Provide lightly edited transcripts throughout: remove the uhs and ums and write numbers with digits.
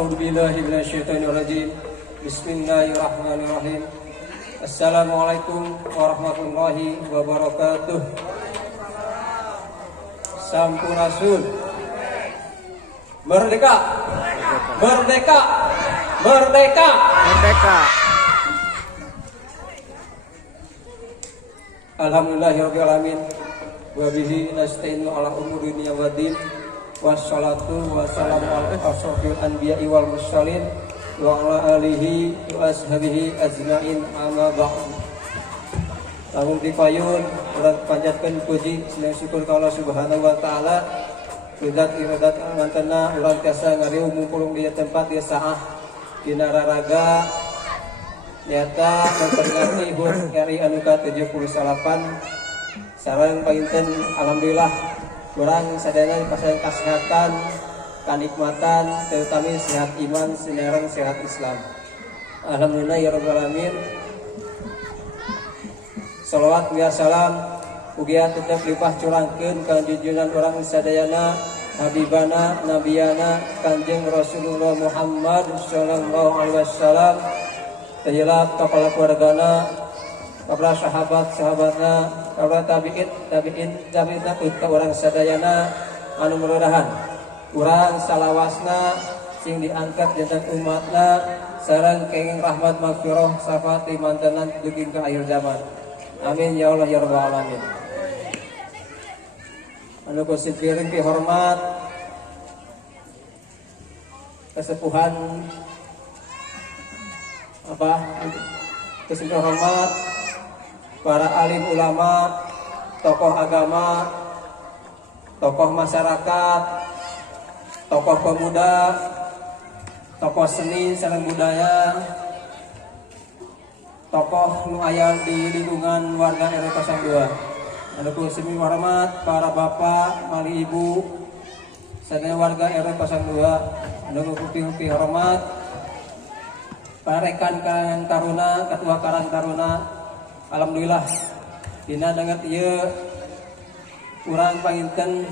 A'udzubillahi minasyaitonirrajim. Bismillahirrahmanirrahim. Assalamualaikum warahmatullahi wabarakatuh. Sampurasun. Merdeka. Merdeka. Merdeka. Merdeka. Alhamdulillahirabbil alamin. Wa bihi nasta'inu ala umuri dunya waddin. Wassalatu wassalamu ala asyrofil anbiya'i wal mursalin wa ala alihi wa ashabihi ajma'in, amma ba'du. Tahun dipayun urang panjatkeun puji sareng syukur ka Allah Subhanahu wa taala. Rudat iradat mantena urang tiasa ngariung mumpulung di tempat ieu saah dina raraga nyata memperingati HUT RI anu ke-78 sareng painten alhamdulillah kurang sadayana pasang kesehatan, kenikmatan, terutama sehat iman, sinerang sehat Islam. Alhamdulillah ya rabbal alamin. Salawat wa salam ugia tetep limpah curangkeun ka junjungan urang sadayana habibana nabiyana Kanjeng Rasulullah Muhammad sallallahu alaihi wasallam. Tajilat kepala keluargana, kepala sahabat-sahabatna, kepala tabi'in ke orang sadayana anu mudah-mudahan urang salawasna sing diangkat jantan umatna sareng kenging rahmat maghfirah syafaat mantenan dugi ka akhir zaman. Amin ya Allah ya rabbal alamin. Anu kusipireun ki hormat kesepuhan kesepuhan hormat para alim ulama, tokoh agama, tokoh masyarakat, tokoh pemuda, tokoh seni sareng budaya, tokoh nu aya di lingkungan warga RW 02. Anu kusimi hormat para bapak, mali ibu, sareng warga RW 02. Anu kupi hormat para rekan Karang Taruna, ketua Karang Taruna. Alhamdulillah dina danget ieu urang panginten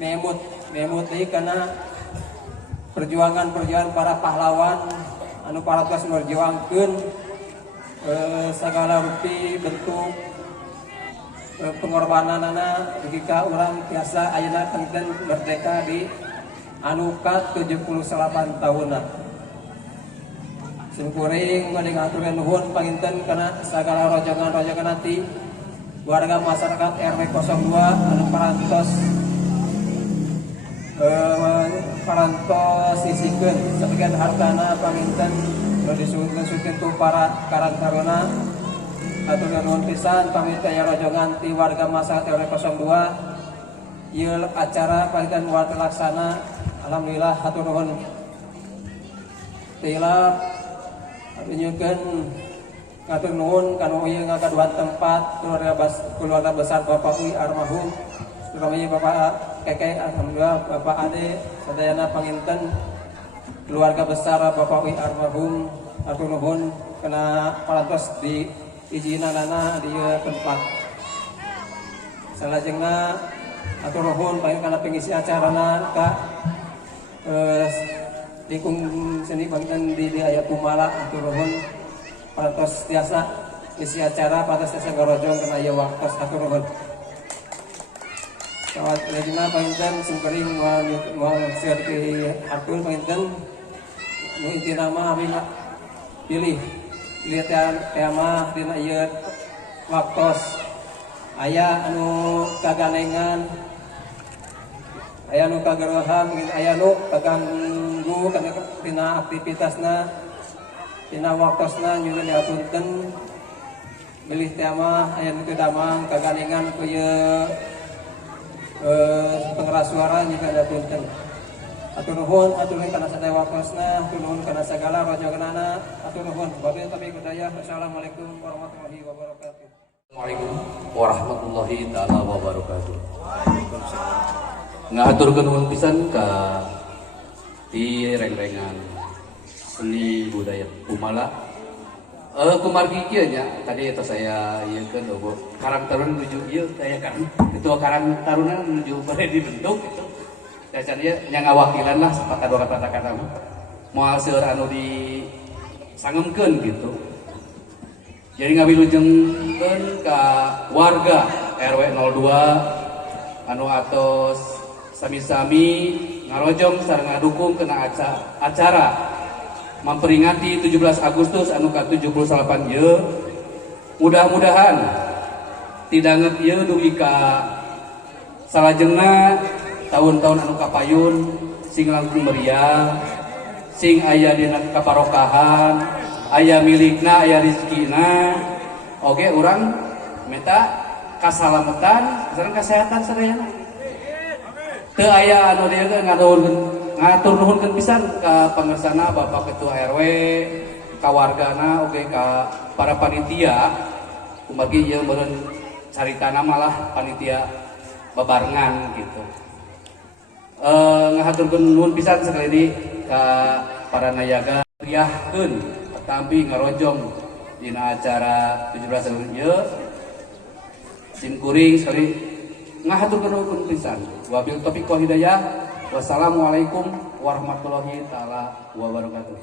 memut deui kana perjuangan para pahlawan anu paratos merjuangkeun sagala rupi bentuk pengorbananana dugi ka urang tiasa ayeuna panginten merdeka di anu ke-78 tahunan. Simkuring ngadeng aturan nuhun panginten kana sagala rojongan-rojongan nanti warga masyarakat RW 02 anu parantos sisikeun sabagian hartana panginten nu disukeun ku para Karang Taruna. Atur nuhun pisan panginten ya rojongan ti warga masyarakat RW 02 ieu acara panginten war terlaksana. Alhamdulillah hatur nuhun tilap nyukeun ngatur nuhun kanu ieu ngagaduhan tempat keluarga besar Bapak Uy almarhum, terutama Bapak Keke, alhamdulillah Bapak Ade sadayana panginten keluarga besar Bapak Uy almarhum, hatur nuhun kana parantos di izinanana di tempat. Salajengna hatur nuhun panginten kana pengisi acarana ka lingkung seni panginten di aya Kumala. Hatur nuhun parantos tiasa isi acara parantos tiasa garojong kana aya waktos. Hatur nuhun. Sawat lajengna panginten singkering moal seueur ti hatur panginten nu intina mah abdi pilih tema dina ieu waktos aya anu kaganengan, aya nu kagarahan, aya nu kaganggu kana tina aktivitasna, tina waktosna nyuwun diaturkeun milih tema aya nu damang kaganengan ku ieu pengeras suara nyuwun diaturkeun. Atur nuhun kana sadaya waktosna, atur nuhun kana sagala rojoganana, atur nuhun. Wabillahi taufiq hidayah. Wassalamualaikum warahmatullahi wabarakatuh. Assalamualaikum warahmatullahi taala wabarakatuh. Ngaturkeun nuhun pisan ka ti rengrengan seni budaya Kumala kumargi kieu nya tadi eta saya ieu keun Karang Taruna menuju ieu saya kan ketua Karang Taruna menuju bare dibentuk gitu. Dacan ieu nya ngawakilan lah sepatah kata-kata moal seueur anu di sangemkeun gitu. Jadi ngabilujengkeun ka warga RW 02 anu atos sami-sami ngarojong sareng ngadukung kena acara memperingati 17 Agustus anu ke-78 ieu. Mudah-mudahan tidanget ieu dugi ka salajengna tahun-tahun anu kapayun sing langkung meriah, sing aya dina kaparokahan, aya milikna, aya rezekina. Oge urang minta kasalamatan sareng kasehatan sadayana. Teu aya anu dieu ngatur nuhunkeun pisan ka pangersana Bapak Ketua RW, ka wargana oge ka para panitia. Kumargi ieu meureun caritana malah panitia babarengan gitu. Ngahaturkeun nuhun pisan sekali deui ka para nayaga riahkeun tampi ngarojong dina acara 17 Agustus ieu. Sim kuring sekali ngahaturkeun nuhun pisan. Wabil taufiq wal hidayah. Wassalamualaikum warahmatullahi taala wabarakatuh.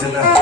cenah